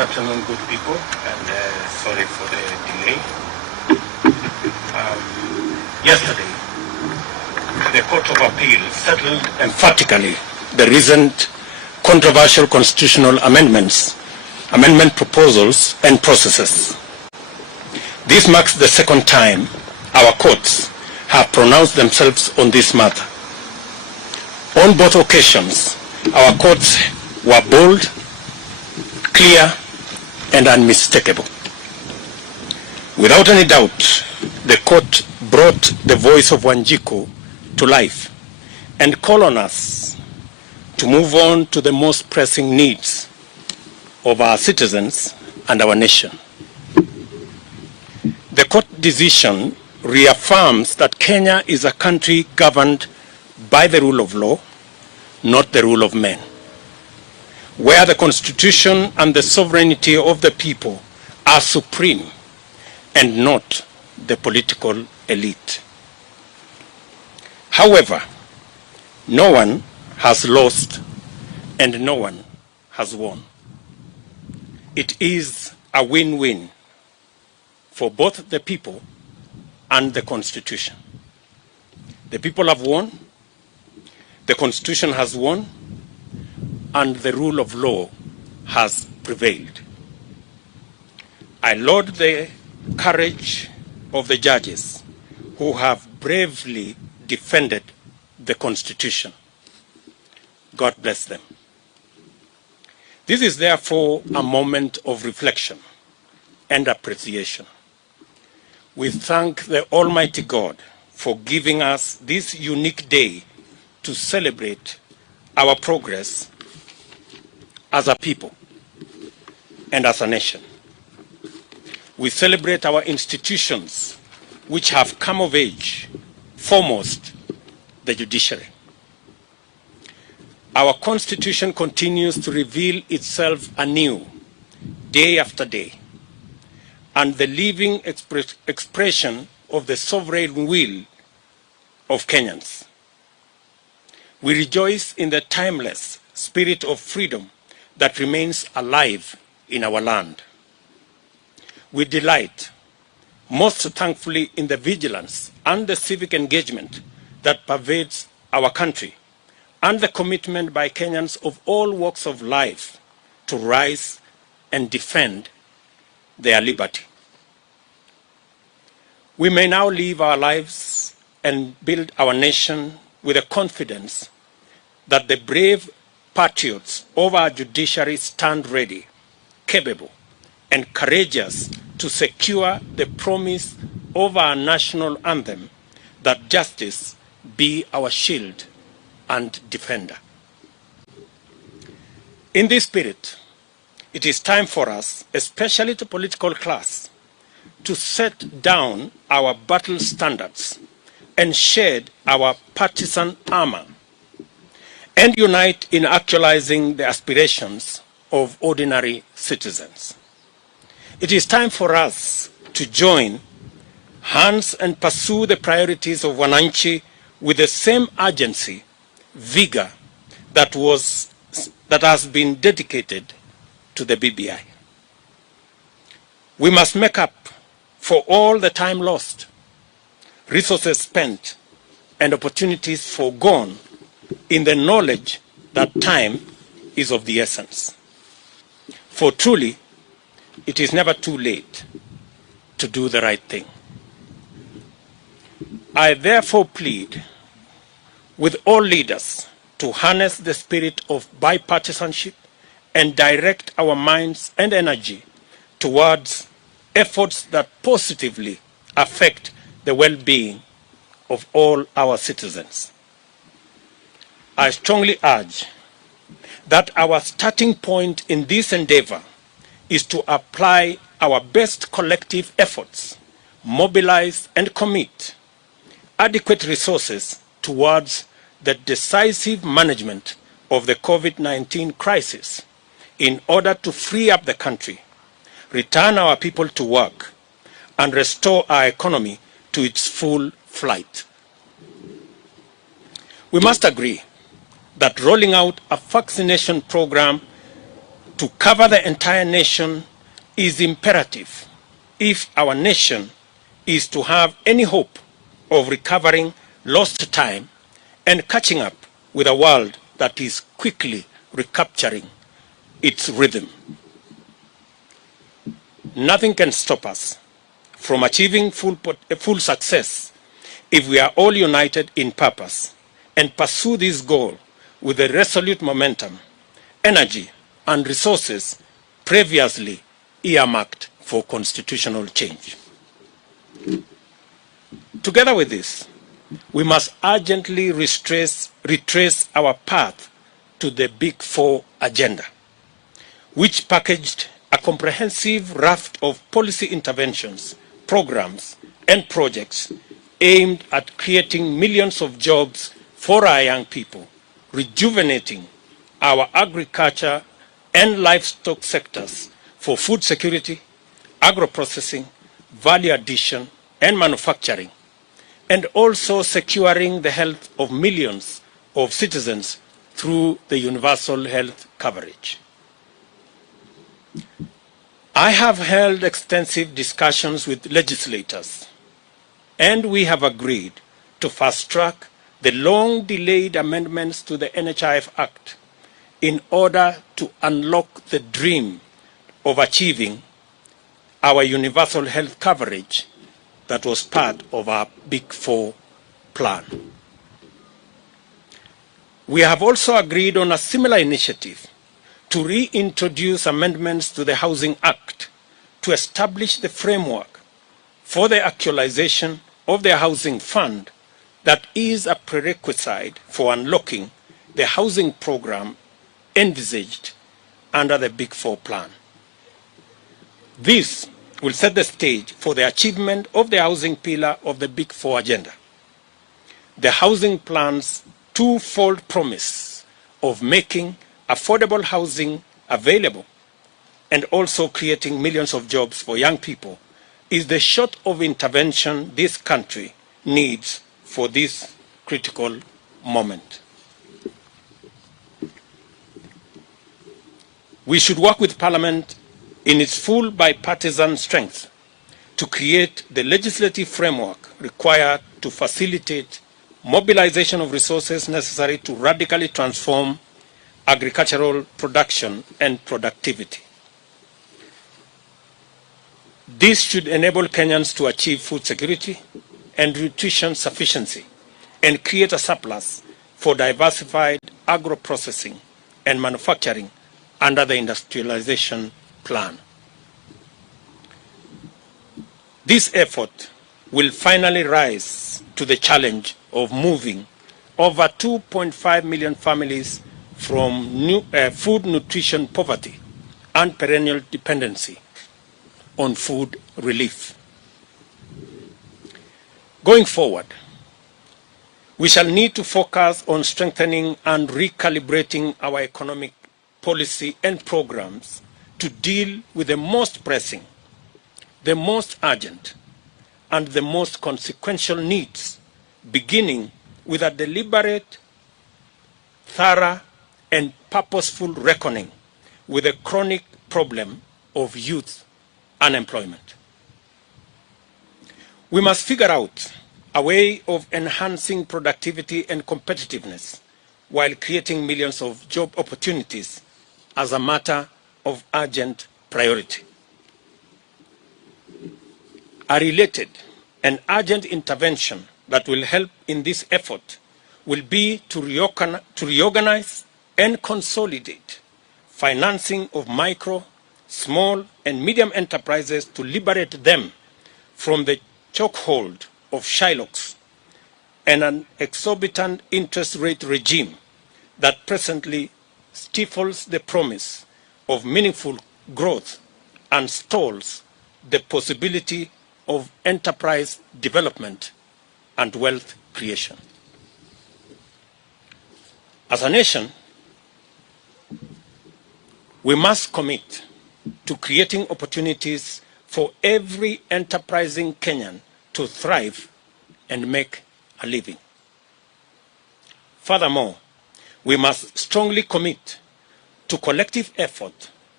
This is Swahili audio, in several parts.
afternoon, good people, and sorry for the delay. Yesterday, the Court of Appeal settled emphatically the recent controversial constitutional amendment proposals and processes. This marks the second time our courts have pronounced themselves on this matter. On both occasions, our courts were bold, clear, and unmistakable. Without any doubt, the court brought the voice of Wanjiku to life and called on us to move on to the most pressing needs of our citizens and our nation. The court decision reaffirms that Kenya is a country governed by the rule of law, not the rule of men, where the Constitution and the sovereignty of the people are supreme and not the political elite. However, no one has lost and no one has won. It is a win-win for both the people and the Constitution. The people have won, the Constitution has won, and the rule of law has prevailed. I laud the courage of the judges who have bravely defended the Constitution. God bless them. This is therefore a moment of reflection and appreciation. We thank the Almighty God for giving us this unique day to celebrate our progress as a people and as a nation. We celebrate our institutions which have come of age, foremost the judiciary. Our Constitution continues to reveal itself anew, day after day, and the living expression of the sovereign will of Kenyans. We rejoice in the timeless spirit of freedom that remains alive in our land. We delight, most thankfully, in the vigilance and the civic engagement that pervades our country, and the commitment by Kenyans of all walks of life to rise and defend their liberty. We may now live our lives and build our nation with the confidence that the brave patriots of our judiciary stand ready, capable, and courageous to secure the promise of our national anthem that justice be our shield and defender. In this spirit, it is time for us, especially the political class, to set down our battle standards and shed our partisan armor and unite in actualizing the aspirations of ordinary citizens. It is time for us to join hands and pursue the priorities of Wananchi with the same urgency, vigor that has been dedicated to the BBI. We must make up for all the time lost, resources spent, and opportunities forgone in the knowledge that time is of the essence. For truly, it is never too late to do the right thing. I therefore plead with all leaders to harness the spirit of bipartisanship and direct our minds and energy towards efforts that positively affect the well-being of all our citizens. I strongly urge that our starting point in this endeavor is to apply our best collective efforts, mobilize and commit adequate resources towards the decisive management of the COVID-19 crisis in order to free up the country, return our people to work, and restore our economy to its full flight. We must agree that rolling out a vaccination program to cover the entire nation is imperative if our nation is to have any hope of recovering lost time and catching up with a world that is quickly recapturing its rhythm. Nothing can stop us from achieving full success if we are all united in purpose and pursue this goal with the resolute momentum, energy, and resources previously earmarked for constitutional change. Together with this, we must urgently retrace our path to the Big Four agenda, which packaged a comprehensive raft of policy interventions, programs, and projects aimed at creating millions of jobs for our young people, rejuvenating our agriculture and livestock sectors for food security, agro-processing, value addition, and manufacturing, and also securing the health of millions of citizens through the universal health coverage. I have held extensive discussions with legislators, and we have agreed to fast-track the long-delayed amendments to the NHIF Act in order to unlock the dream of achieving our universal health coverage that was part of our Big Four plan. We have also agreed on a similar initiative to reintroduce amendments to the Housing Act to establish the framework for the actualization of the housing fund that is a prerequisite for unlocking the housing program envisaged under the Big Four plan. This will set the stage for the achievement of the housing pillar of the Big Four agenda. The housing plan's twofold promise of making affordable housing available and also creating millions of jobs for young people is the sort of intervention this country needs for this critical moment. We should work with Parliament in its full bipartisan strength to create the legislative framework required to facilitate mobilization of resources necessary to radically transform agricultural production and productivity. This should enable Kenyans to achieve food security and nutrition sufficiency and create a surplus for diversified agro-processing and manufacturing under the industrialization plan. This effort will finally rise to the challenge of moving over 2.5 million families from food nutrition poverty and perennial dependency on food relief. Going forward, we shall need to focus on strengthening and recalibrating our economic policy and programs to deal with the most pressing, the most urgent, and the most consequential needs, beginning with a deliberate, thorough, and purposeful reckoning with the chronic problem of youth unemployment. We must figure out a way of enhancing productivity and competitiveness while creating millions of job opportunities as a matter of urgent priority. A related and urgent intervention that will help in this effort will be to reorganize and consolidate financing of micro, small, and medium enterprises to liberate them from the chokehold of Shylocks and an exorbitant interest rate regime that presently stifles the promise of meaningful growth and stalls the possibility of enterprise development and wealth creation. As a nation, we must commit to creating opportunities for every enterprising Kenyan to thrive and make a living. Furthermore, we must strongly commit to collective effort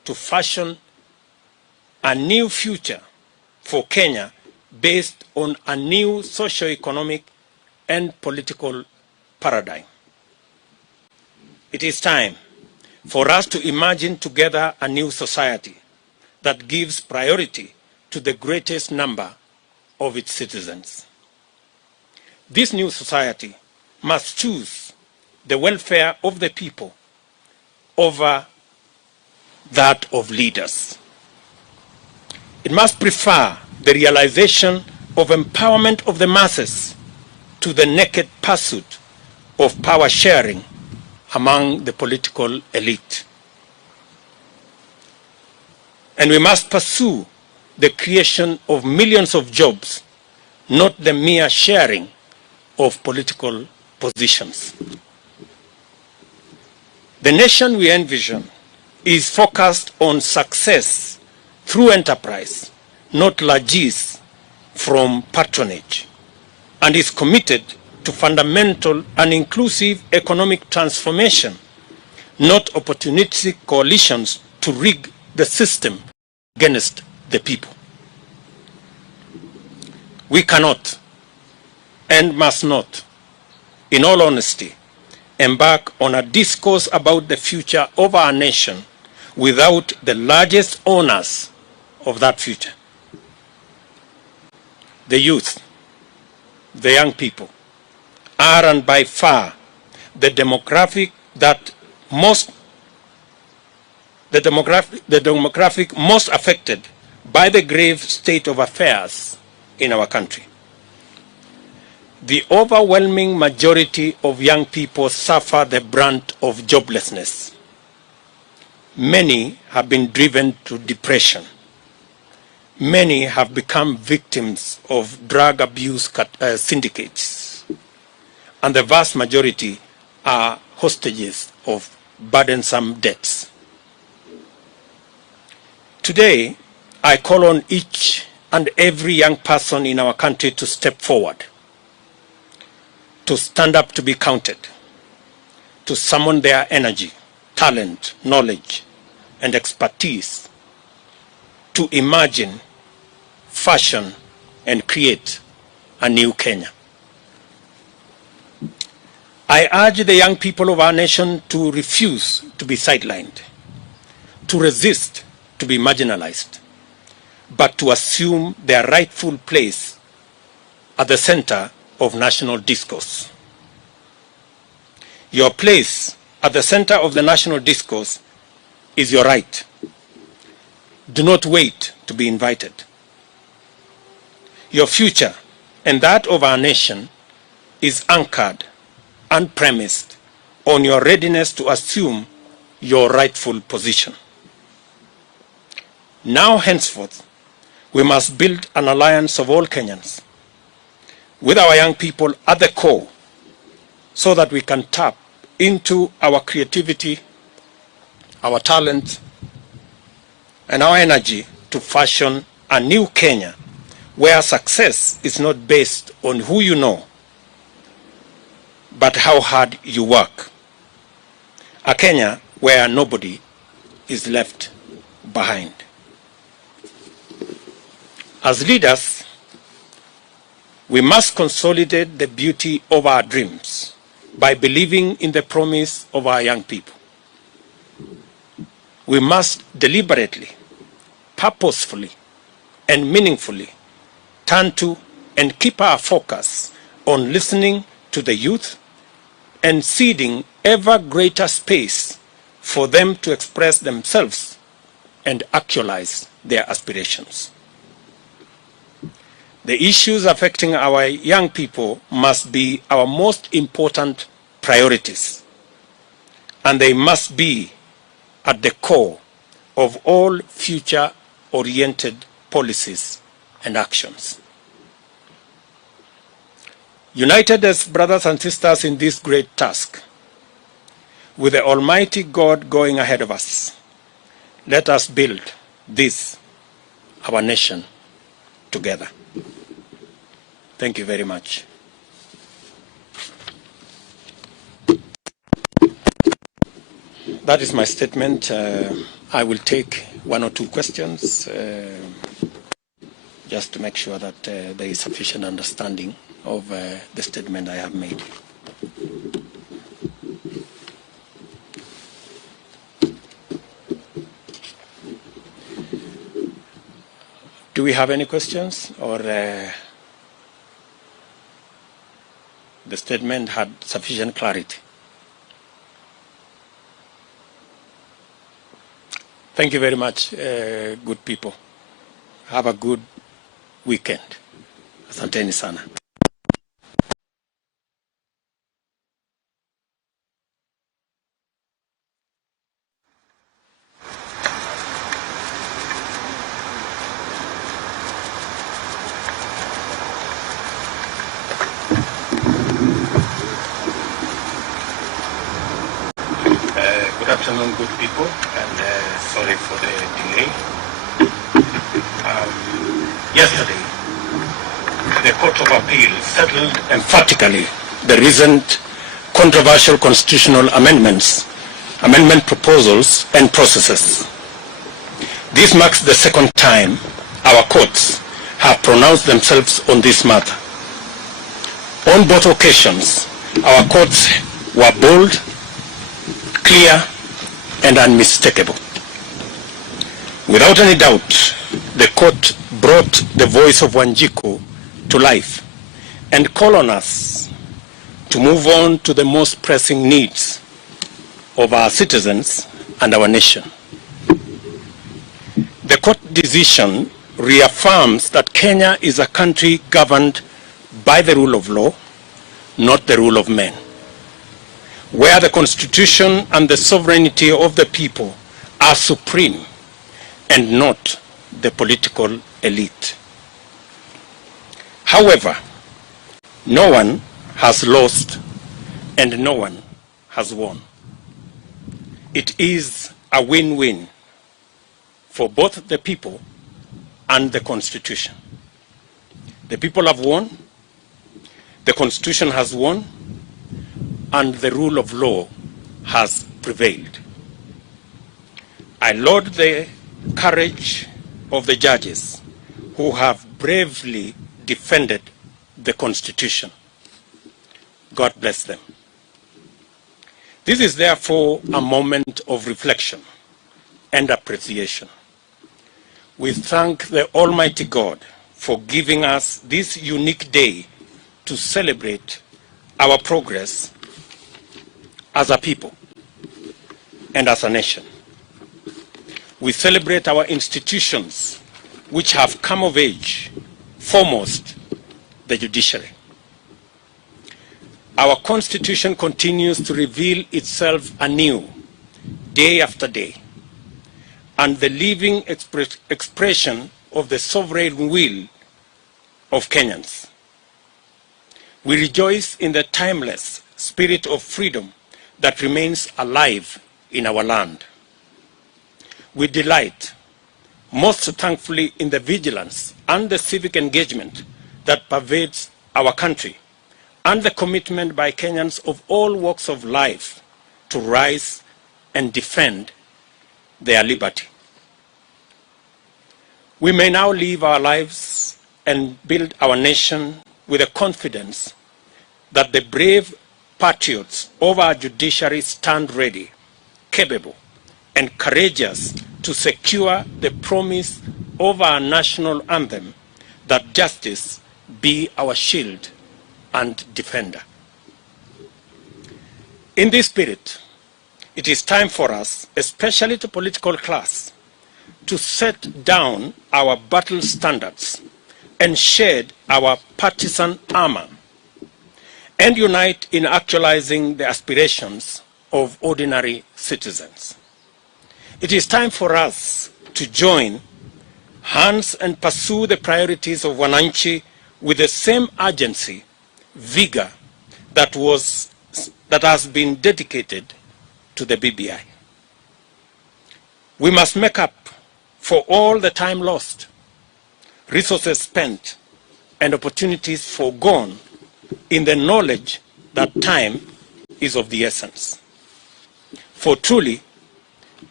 to fashion a new future for Kenya based on a new socio-economic and political paradigm. It is time for us to imagine together a new society that gives priority to the greatest number of its citizens. This new society must choose the welfare of the people over that of leaders. It must prefer the realization of empowerment of the masses to the naked pursuit of power sharing among the political elite. And we must pursue the creation of millions of jobs, not the mere sharing of political positions. The nation we envision is focused on success through enterprise, not largesse from patronage, and is committed to fundamental and inclusive economic transformation, not opportunistic coalitions to rig the system against the people. We cannot and must not, in all honesty, embark on a discourse about the future of our nation without the largest owners of that future: the youth, the young people, are and by far the demographic most affected by the grave state of affairs in our country. The overwhelming majority of young people suffer the brunt of joblessness. Many have been driven to depression. Many have become victims of drug abuse syndicates. And the vast majority are hostages of burdensome debts. Today, I call on each and every young person in our country to step forward, to stand up to be counted, to summon their energy, talent, knowledge, and expertise to imagine, fashion, and create a new Kenya. I urge the young people of our nation to refuse to be sidelined, to resist to be marginalized, but to assume their rightful place at the center of national discourse. Your place at the center of the national discourse is your right. Do not wait to be invited. Your future and that of our nation is anchored and premised on your readiness to assume your rightful position. Now, henceforth, we must build an alliance of all Kenyans with our young people at the core so that we can tap into our creativity, our talent, and our energy to fashion a new Kenya where success is not based on who you know, but how hard you work. A Kenya where nobody is left behind. As leaders, we must consolidate the beauty of our dreams by believing in the promise of our young people. We must deliberately, purposefully, and meaningfully turn to and keep our focus on listening to the youth and ceding ever greater space for them to express themselves and actualize their aspirations. The issues affecting our young people must be our most important priorities, and they must be at the core of all future-oriented policies and actions. United as brothers and sisters in this great task, with the Almighty God going ahead of us, let us build this, our nation, together. Thank you very much. That is my statement. I will take one or two questions just to make sure that there is sufficient understanding of the statement I have made. Do we have any questions, or the statement had sufficient clarity? Thank you very much, good people. Have a good weekend. Asanteni sana. Good afternoon, good people, and sorry for the delay. Yesterday, the Court of Appeal settled emphatically the recent controversial constitutional amendment proposals and processes. This marks the second time our courts have pronounced themselves on this matter. On both occasions, our courts were bold, clear, and unmistakable. Without any doubt, the court brought the voice of Wanjiku to life and called on us to move on to the most pressing needs of our citizens and our nation. The court decision reaffirms that Kenya is a country governed by the rule of law, not the rule of men, where the Constitution and the sovereignty of the people are supreme and not the political elite. However, no one has lost and no one has won. It is a win-win for both the people and the Constitution. The people have won, the Constitution has won, and the rule of law has prevailed. I laud the courage of the judges who have bravely defended the Constitution. God bless them. This is therefore a moment of reflection and appreciation. We thank the Almighty God for giving us this unique day to celebrate our progress as a people and as a nation. We celebrate our institutions which have come of age, foremost the judiciary. Our Constitution continues to reveal itself anew, day after day, and the living expression of the sovereign will of Kenyans. We rejoice in the timeless spirit of freedom that remains alive in our land. We delight most thankfully in the vigilance and the civic engagement that pervades our country and the commitment by Kenyans of all walks of life to rise and defend their liberty. We may now live our lives and build our nation with the confidence that the brave patriots of our judiciary stand ready, capable, and courageous to secure the promise of our national anthem that justice be our shield and defender. In this spirit, it is time for us, especially the political class, to set down our battle standards and shed our partisan armor and unite in actualizing the aspirations of ordinary citizens. It is time for us to join hands and pursue the priorities of Wananchi with the same urgency, vigor that has been dedicated to the BBI. We must make up for all the time lost, resources spent, and opportunities foregone in the knowledge that time is of the essence. For truly,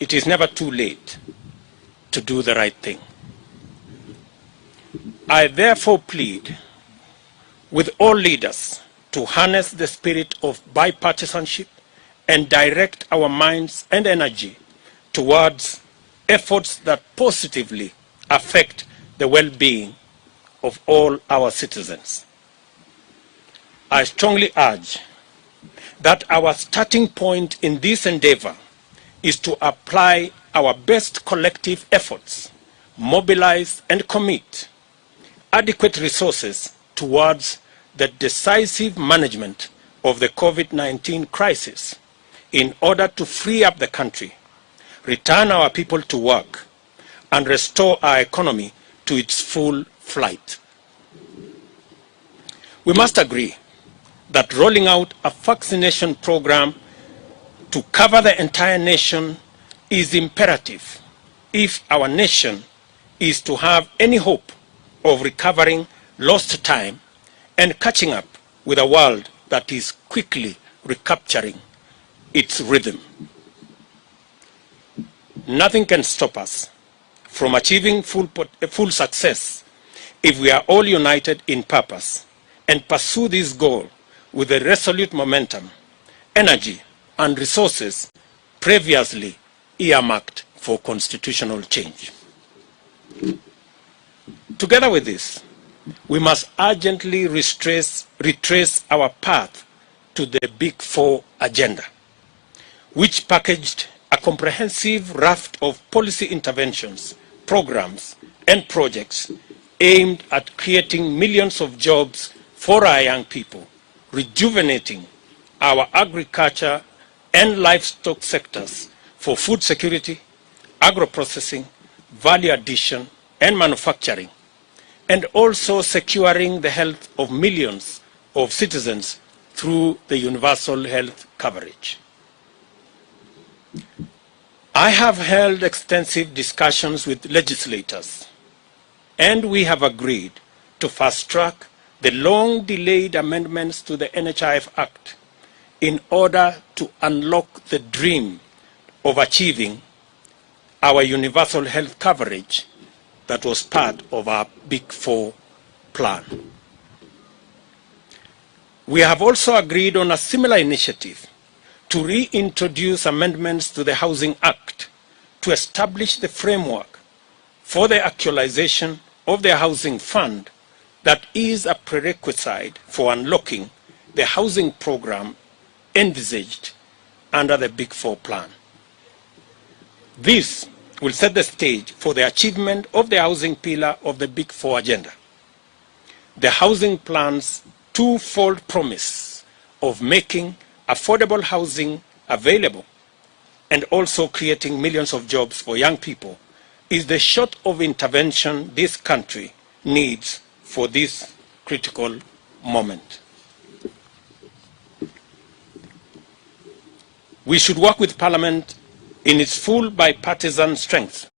it is never too late to do the right thing. I therefore plead with all leaders to harness the spirit of bipartisanship and direct our minds and energy towards efforts that positively affect the well-being of all our citizens. I strongly urge that our starting point in this endeavor is to apply our best collective efforts, mobilize and commit adequate resources towards the decisive management of the COVID-19 crisis in order to free up the country, return our people to work, and restore our economy to its full flight. We must agree that rolling out a vaccination program to cover the entire nation is imperative if our nation is to have any hope of recovering lost time and catching up with a world that is quickly recapturing its rhythm. Nothing can stop us from achieving full success if we are all united in purpose and pursue this goal with a resolute momentum, energy, and resources previously earmarked for constitutional change. Together with this, we must urgently retrace our path to the Big Four agenda, which packaged a comprehensive raft of policy interventions, programs, and projects aimed at creating millions of jobs for our young people, rejuvenating our agriculture and livestock sectors for food security, agro-processing, value addition, and manufacturing, and also securing the health of millions of citizens through the universal health coverage. I have held extensive discussions with legislators, and we have agreed to fast-track the long-delayed amendments to the NHIF Act in order to unlock the dream of achieving our universal health coverage that was part of our Big Four plan. We have also agreed on a similar initiative to reintroduce amendments to the Housing Act to establish the framework for the actualization of the housing fund that is a prerequisite for unlocking the housing program envisaged under the Big Four plan. This will set the stage for the achievement of the housing pillar of the Big Four agenda. The housing plan's twofold promise of making affordable housing available and also creating millions of jobs for young people is the sort of intervention this country needs for this critical moment. We should work with Parliament in its full bipartisan strength